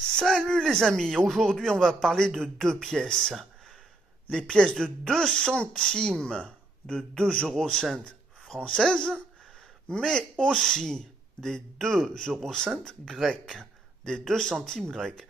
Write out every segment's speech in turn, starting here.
Salut les amis, aujourd'hui on va parler de deux pièces. Les pièces de 2 centimes de 2 € françaises, mais aussi des 2 € grecs, des 2 centimes grecs.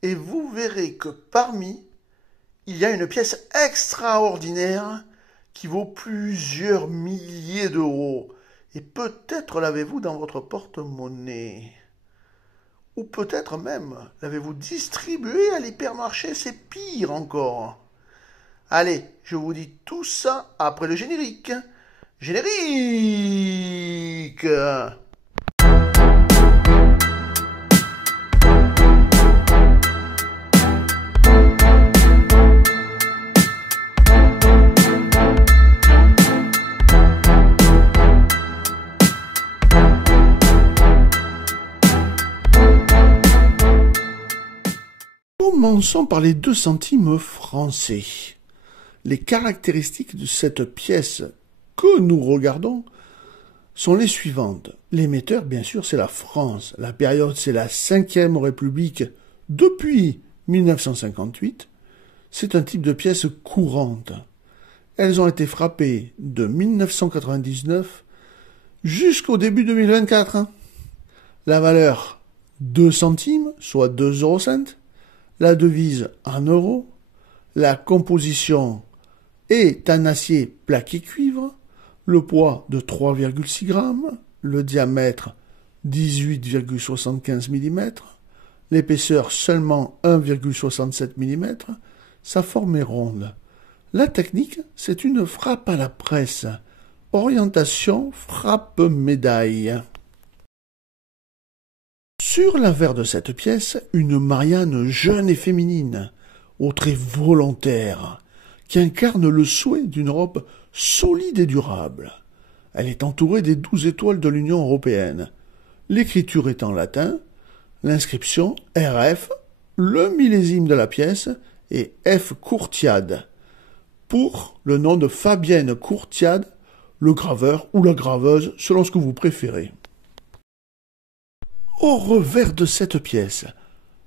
Et vous verrez que parmi, il y a une pièce extraordinaire qui vaut plusieurs milliers d'euros. Et peut-être l'avez-vous dans votre porte-monnaie. Ou peut-être même l'avez-vous distribué à l'hypermarché, c'est pire encore. Allez, je vous dis tout ça après le générique. Générique! Commençons par les 2 centimes français. Les caractéristiques de cette pièce que nous regardons sont les suivantes. L'émetteur, bien sûr, c'est la France. La période, c'est la 5e République depuis 1958. C'est un type de pièce courante. Elles ont été frappées de 1999 jusqu'au début 2024. La valeur 2 centimes, soit 2 €. La devise en euros, la composition est en acier plaqué cuivre, le poids de 3,6 grammes, le diamètre 18,75 mm, l'épaisseur seulement 1,67 mm, sa forme est ronde. La technique, c'est une frappe à la presse, orientation frappe médaille. Sur l'avers de cette pièce, une Marianne jeune et féminine, aux traits volontaires, qui incarne le souhait d'une Europe solide et durable. Elle est entourée des 12 étoiles de l'Union européenne. L'écriture est en latin, l'inscription RF, le millésime de la pièce, et F. Courtiade, pour le nom de Fabienne Courtiade, le graveur ou la graveuse, selon ce que vous préférez. Au revers de cette pièce,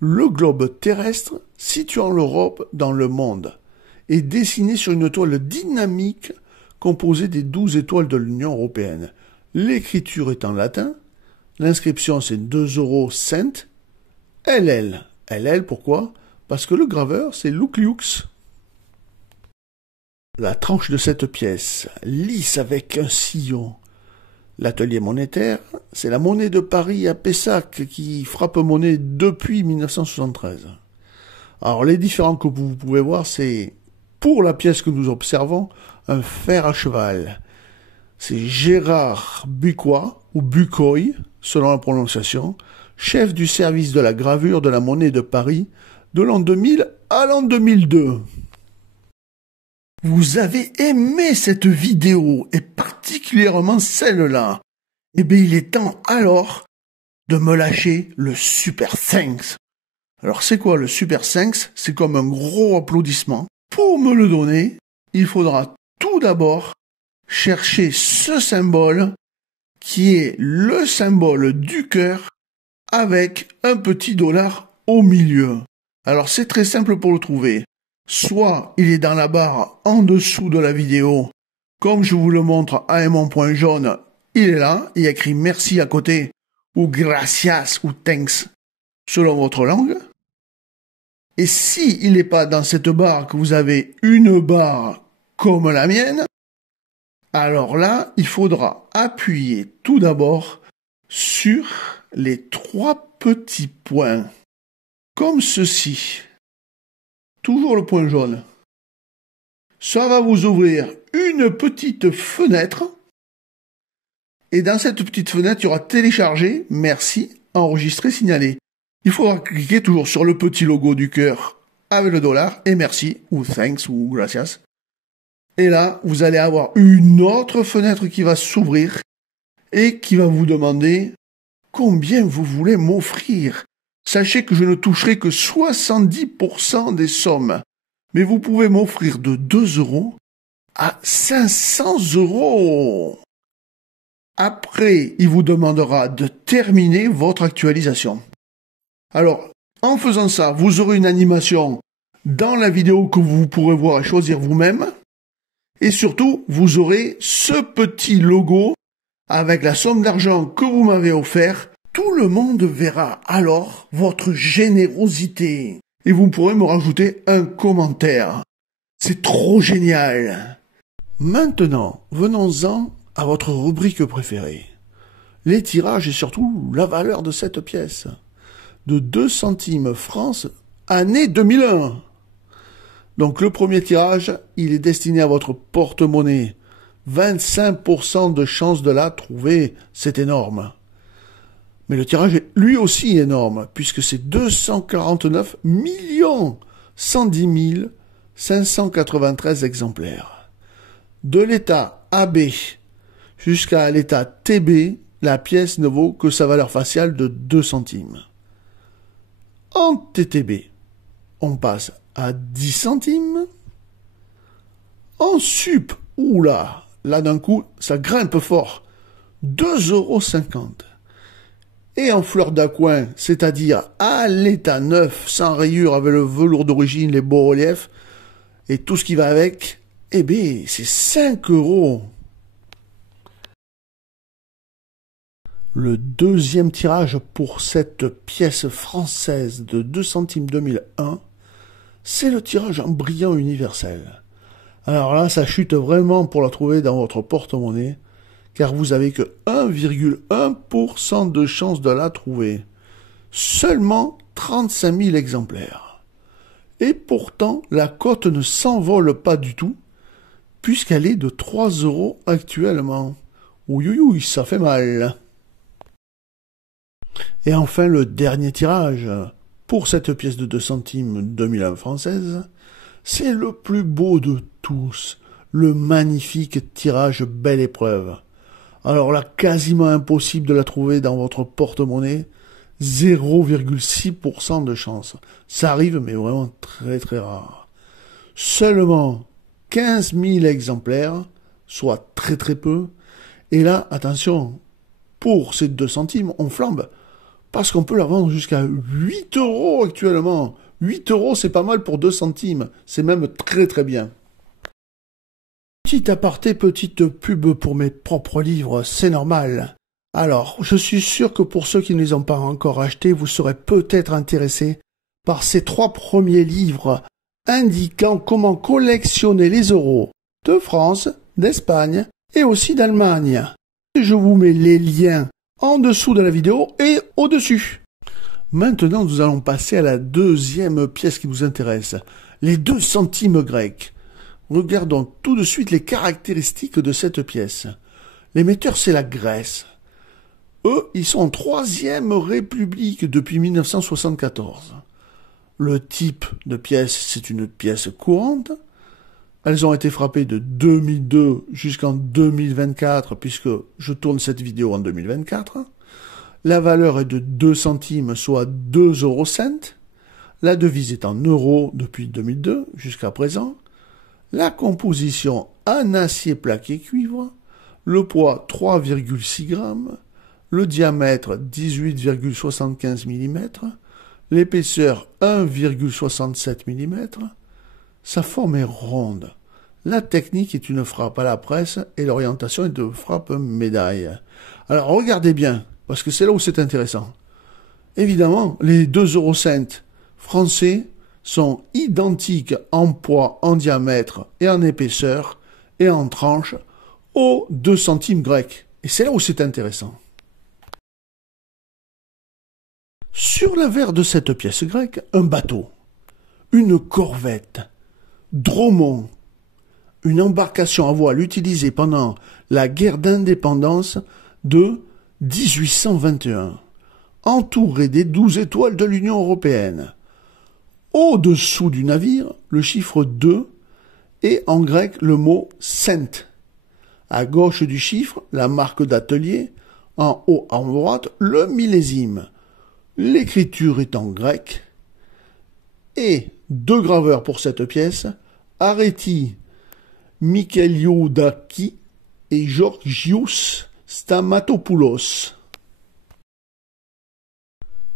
le globe terrestre situant l'Europe dans le monde est dessiné sur une toile dynamique composée des 12 étoiles de l'Union européenne. L'écriture est en latin, l'inscription c'est 2 € LL. LL pourquoi? Parce que le graveur c'est Luciux. La tranche de cette pièce, lisse avec un sillon. L'atelier monétaire, c'est la monnaie de Paris à Pessac qui frappe monnaie depuis 1973. Alors les différents que vous pouvez voir, c'est pour la pièce que nous observons, un fer à cheval. C'est Gérard Bucoy, ou Bucoy, selon la prononciation, chef du service de la gravure de la monnaie de Paris de l'an 2000 à l'an 2002. Vous avez aimé cette vidéo, et particulièrement celle-là. Eh bien, il est temps alors de me lâcher le Super Thanks. Alors, c'est quoi le Super Thanks? C'est comme un gros applaudissement. Pour me le donner, il faudra tout d'abord chercher ce symbole qui est le symbole du cœur avec un petit dollar au milieu. Alors, c'est très simple pour le trouver. Soit il est dans la barre en dessous de la vidéo, comme je vous le montre à mon point jaune, il est là, il y a écrit merci à côté, ou gracias, ou thanks, selon votre langue. Et si il n'est pas dans cette barre, que vous avez une barre comme la mienne, alors là, il faudra appuyer tout d'abord sur les 3 petits points, comme ceci. Toujours le point jaune. Ça va vous ouvrir une petite fenêtre. Et dans cette petite fenêtre, il y aura télécharger, merci, enregistrer, signaler. Il faudra cliquer toujours sur le petit logo du cœur avec le dollar et merci, ou thanks, ou gracias. Et là, vous allez avoir une autre fenêtre qui va s'ouvrir et qui va vous demander combien vous voulez m'offrir. Sachez que je ne toucherai que 70% des sommes. Mais vous pouvez m'offrir de 2 € à 500 €. Après, il vous demandera de terminer votre actualisation. Alors, En faisant ça, vous aurez une animation dans la vidéo que vous pourrez voir et choisir vous-même. Et surtout, vous aurez ce petit logo avec la somme d'argent que vous m'avez offert. Tout le monde verra alors votre générosité. Et vous pourrez me rajouter un commentaire. C'est trop génial. Maintenant, venons-en à votre rubrique préférée. Les tirages et surtout la valeur de cette pièce. De 2 centimes France, année 2001. Donc le premier tirage, il est destiné à votre porte-monnaie. 25% de chance de la trouver, c'est énorme. Mais le tirage est lui aussi énorme, puisque c'est 249 110 593 exemplaires. De l'état AB jusqu'à l'état TB, la pièce ne vaut que sa valeur faciale de 2 centimes. En TTB, on passe à 10 centimes. En sup, oula, là d'un coup, ça grimpe fort. 2,50 €. Et en fleur d'aquin, c'est-à-dire à l'état neuf, sans rayures, avec le velours d'origine, les beaux reliefs, et tout ce qui va avec, eh bien, c'est 5 €. Le deuxième tirage pour cette pièce française de 2 centimes 2001, c'est le tirage en brillant universel. Alors là, ça chute vraiment pour la trouver dans votre porte-monnaie, car vous avez que 1,1% de chance de la trouver. Seulement 35 000 exemplaires. Et pourtant, la cote ne s'envole pas du tout, puisqu'elle est de 3 € actuellement. Ouïouïouï, ça fait mal. Et enfin, le dernier tirage, pour cette pièce de 2 centimes 2001 française, c'est le plus beau de tous, le magnifique tirage Belle Épreuve. Alors là, quasiment impossible de la trouver dans votre porte-monnaie, 0,6% de chance. Ça arrive, mais vraiment très très rare. Seulement 15 000 exemplaires, soit très très peu. Et là, attention, pour ces 2 centimes, on flambe, parce qu'on peut la vendre jusqu'à 8 € actuellement. 8 €, c'est pas mal pour 2 centimes. C'est même très très bien. Petit aparté, petite pub pour mes propres livres, c'est normal. Alors, je suis sûr que pour ceux qui ne les ont pas encore achetés, vous serez peut-être intéressés par ces 3 premiers livres indiquant comment collectionner les euros de France, d'Espagne et aussi d'Allemagne. Je vous mets les liens en dessous de la vidéo et au-dessus. Maintenant, nous allons passer à la deuxième pièce qui vous intéresse, les 2 centimes grecs. Regardons tout de suite les caractéristiques de cette pièce. L'émetteur, c'est la Grèce. Eux, ils sont en 3e République depuis 1974. Le type de pièce, c'est une pièce courante. Elles ont été frappées de 2002 jusqu'en 2024, puisque je tourne cette vidéo en 2024. La valeur est de 2 centimes, soit 2 € . La devise est en euros depuis 2002 jusqu'à présent. La composition en acier plaqué cuivre. Le poids 3,6 grammes. Le diamètre 18,75 mm. L'épaisseur 1,67 mm. Sa forme est ronde. La technique est une frappe à la presse et l'orientation est de frappe médaille. Alors regardez bien, parce que c'est là où c'est intéressant. Évidemment, les 2,5 € français sont identiques en poids, en diamètre et en épaisseur et en tranche aux 2 centimes grecs. Et c'est là où c'est intéressant. Sur l'avers de cette pièce grecque, un bateau, une corvette, Dromon, une embarcation à voile utilisée pendant la guerre d'indépendance de 1821, entourée des 12 étoiles de l'Union européenne. Au-dessous du navire, le chiffre 2 et en grec le mot « cent ». À gauche du chiffre, la marque d'atelier, en haut à droite, le millésime. L'écriture est en grec. Et 2 graveurs pour cette pièce, Areti Mikelioudaki et Georgios Stamatopoulos.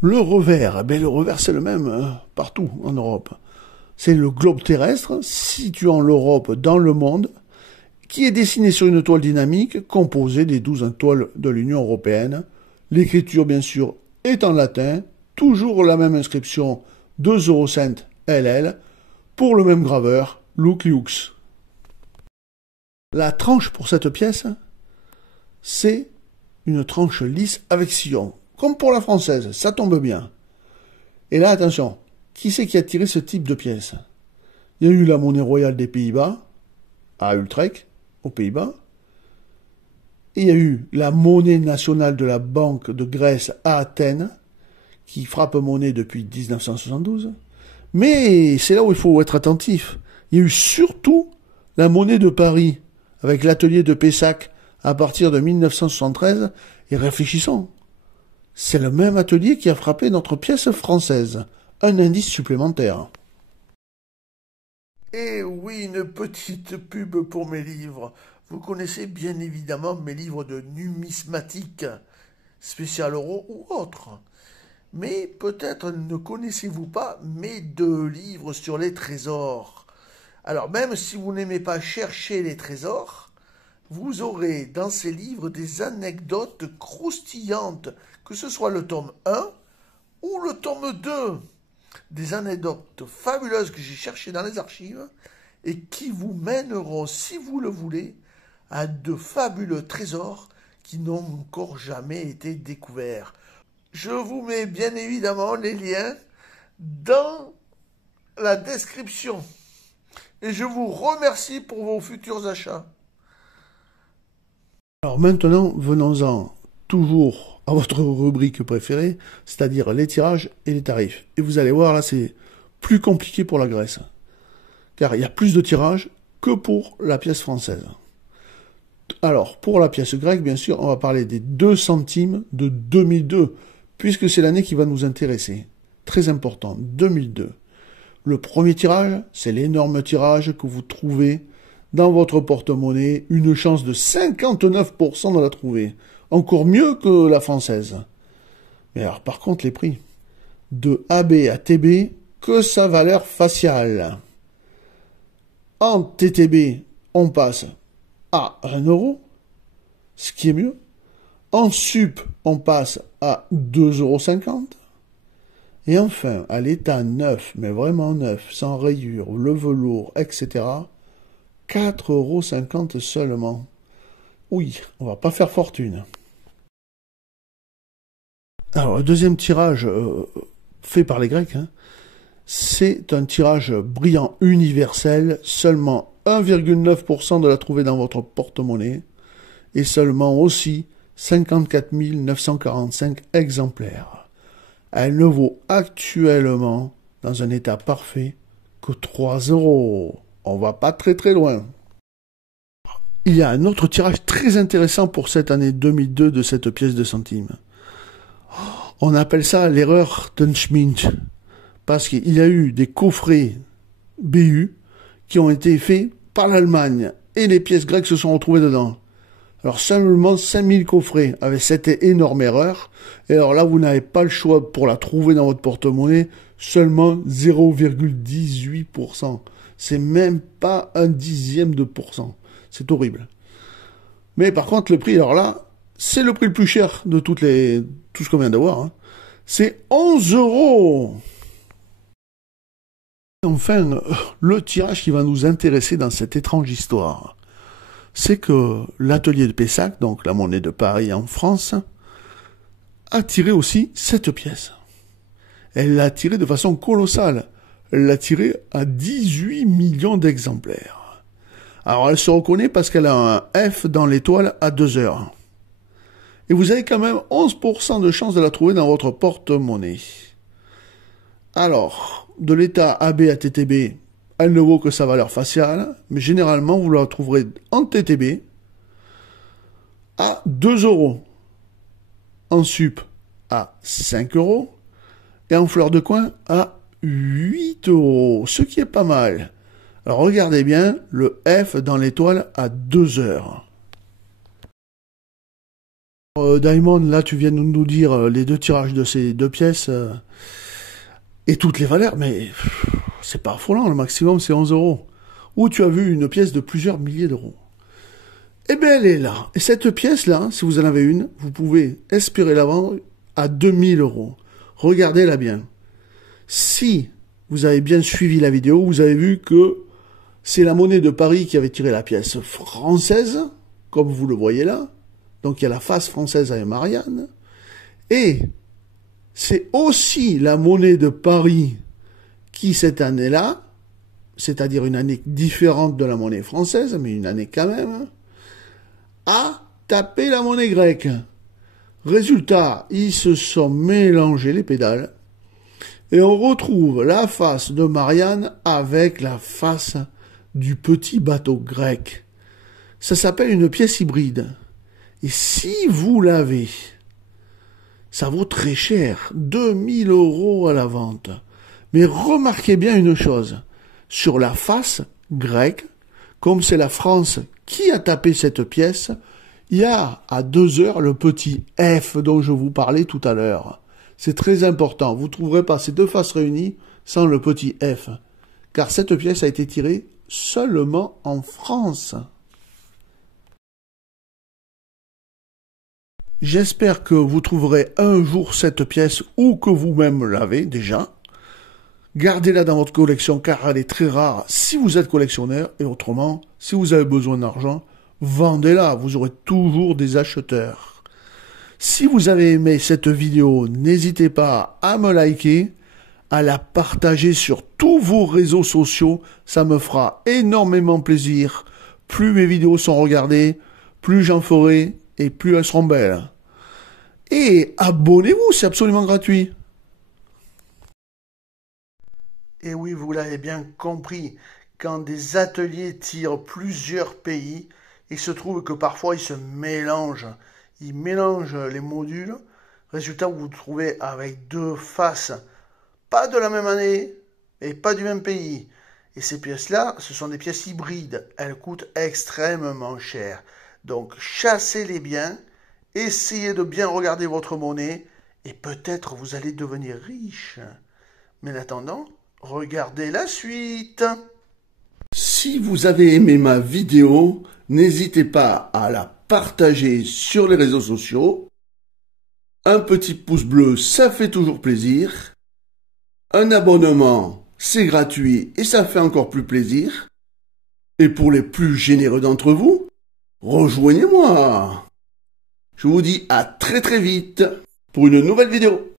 Le revers, le revers c'est le même partout en Europe. C'est le globe terrestre, situé en Europe, dans le monde, qui est dessiné sur une toile dynamique composée des 12 étoiles de l'Union européenne. L'écriture, bien sûr, est en latin, toujours la même inscription 2 € cent LL, pour le même graveur, Luc Lux. La tranche pour cette pièce, c'est une tranche lisse avec sillon, comme pour la française, ça tombe bien. Et là, attention, qui c'est qui a tiré ce type de pièce? Il y a eu la monnaie royale des Pays-Bas, à Utrecht, aux Pays-Bas. Et il y a eu la monnaie nationale de la Banque de Grèce à Athènes, qui frappe monnaie depuis 1972. Mais c'est là où il faut être attentif. Il y a eu surtout la monnaie de Paris, avec l'atelier de Pessac à partir de 1973. Et réfléchissons, c'est le même atelier qui a frappé notre pièce française. Un indice supplémentaire. Et oui, une petite pub pour mes livres. Vous connaissez bien évidemment mes livres de numismatique, spécial euro ou autre. Mais peut-être ne connaissez-vous pas mes 2 livres sur les trésors. Alors même si vous n'aimez pas chercher les trésors, vous aurez dans ces livres des anecdotes croustillantes, que ce soit le tome 1 ou le tome 2. Des anecdotes fabuleuses que j'ai cherchées dans les archives et qui vous mèneront, si vous le voulez, à de fabuleux trésors qui n'ont encore jamais été découverts. Je vous mets bien évidemment les liens dans la description. Et je vous remercie pour vos futurs achats. Alors maintenant, venons-en toujours à votre rubrique préférée, c'est-à-dire les tirages et les tarifs. Et vous allez voir, là, c'est plus compliqué pour la Grèce. Car il y a plus de tirages que pour la pièce française. Alors, pour la pièce grecque, bien sûr, on va parler des 2 centimes de 2002, puisque c'est l'année qui va nous intéresser. Très important, 2002. Le premier tirage, c'est l'énorme tirage que vous trouvez dans votre porte-monnaie, une chance de 59% de la trouver. Encore mieux que la française. Mais alors, par contre, les prix. De AB à TB, que sa valeur faciale. En TTB, on passe à 1 €, ce qui est mieux. En sup, on passe à 2,50 €. Et enfin, à l'état neuf, mais vraiment neuf, sans rayures, le velours, etc., 4,50 € seulement. Oui, on va pas faire fortune. Alors, le deuxième tirage fait par les Grecs, c'est un tirage brillant universel, seulement 1,9% de la trouver dans votre porte-monnaie, et seulement aussi 54 945 exemplaires. Elle ne vaut actuellement, dans un état parfait, que 3 €. On va pas très très loin. Il y a un autre tirage très intéressant pour cette année 2002 de cette pièce de centimes. On appelle ça l'erreur d'Unschmidt, parce qu'il y a eu des coffrets BU qui ont été faits par l'Allemagne, et les pièces grecques se sont retrouvées dedans. Alors seulement 5000 coffrets avec cette énorme erreur, et alors là vous n'avez pas le choix pour la trouver dans votre porte-monnaie, seulement 0,18%. C'est même pas 1/10 de %. C'est horrible. Mais par contre le prix, alors là, c'est le prix le plus cher de tout ce qu'on vient d'avoir. C'est 11 €. Enfin, le tirage qui va nous intéresser dans cette étrange histoire, c'est que l'atelier de Pessac, donc la monnaie de Paris en France, a tiré aussi cette pièce. Elle l'a tirée de façon colossale. Elle l'a tirée à 18 millions d'exemplaires. Alors elle se reconnaît parce qu'elle a un F dans l'étoile à 2 heures. Et vous avez quand même 11% de chance de la trouver dans votre porte-monnaie. Alors, de l'état AB à TTB, elle ne vaut que sa valeur faciale, mais généralement vous la trouverez en TTB à 2 €, en sup à 5 € et en fleur de coin à 8 €, ce qui est pas mal. Alors regardez bien le F dans l'étoile à 2 heures. Diamond, là, tu viens de nous dire les deux tirages de ces deux pièces et toutes les valeurs, mais c'est pas affolant, le maximum c'est 11 euros. Ou tu as vu une pièce de plusieurs milliers d'euros. Eh bien, elle est là. Et cette pièce-là, si vous en avez une, vous pouvez espérer la vendre à 2000 euros. Regardez-la bien. Si vous avez bien suivi la vidéo, vous avez vu que c'est la monnaie de Paris qui avait tiré la pièce française, comme vous le voyez là. Donc il y a la face française avec Marianne. Et c'est aussi la monnaie de Paris qui, cette année-là, c'est-à-dire une année différente de la monnaie française, mais une année quand même, a tapé la monnaie grecque. Résultat, ils se sont mélangés les pédales et on retrouve la face de Marianne avec la face du petit bateau grec. Ça s'appelle une pièce hybride. Et si vous l'avez, ça vaut très cher, 2000 euros à la vente. Mais remarquez bien une chose, sur la face grecque, comme c'est la France qui a tapé cette pièce, il y a à 2 heures le petit F dont je vous parlais tout à l'heure. C'est très important, vous ne trouverez pas ces deux faces réunies sans le petit F, car cette pièce a été tirée seulement en France. J'espère que vous trouverez un jour cette pièce ou que vous-même l'avez déjà. Gardez-la dans votre collection car elle est très rare si vous êtes collectionneur et autrement, si vous avez besoin d'argent, vendez-la, vous aurez toujours des acheteurs. Si vous avez aimé cette vidéo, n'hésitez pas à me liker, à la partager sur tous vos réseaux sociaux, ça me fera énormément plaisir. Plus mes vidéos sont regardées, plus j'en ferai et plus elles seront belles. Et abonnez-vous, c'est absolument gratuit. Et oui, vous l'avez bien compris, quand des ateliers tirent plusieurs pays, il se trouve que parfois ils se mélangent. Ils mélangent les modules. Résultat, vous vous trouvez avec deux faces, pas de la même année et pas du même pays. Et ces pièces-là, ce sont des pièces hybrides. Elles coûtent extrêmement cher. Donc, chassez-les bien, essayez de bien regarder votre monnaie et peut-être vous allez devenir riche. Mais en attendant, regardez la suite. Si vous avez aimé ma vidéo, n'hésitez pas à la partager sur les réseaux sociaux. Un petit pouce bleu, ça fait toujours plaisir. Un abonnement, c'est gratuit et ça fait encore plus plaisir. Et pour les plus généreux d'entre vous, rejoignez-moi. Je vous dis à très très vite pour une nouvelle vidéo.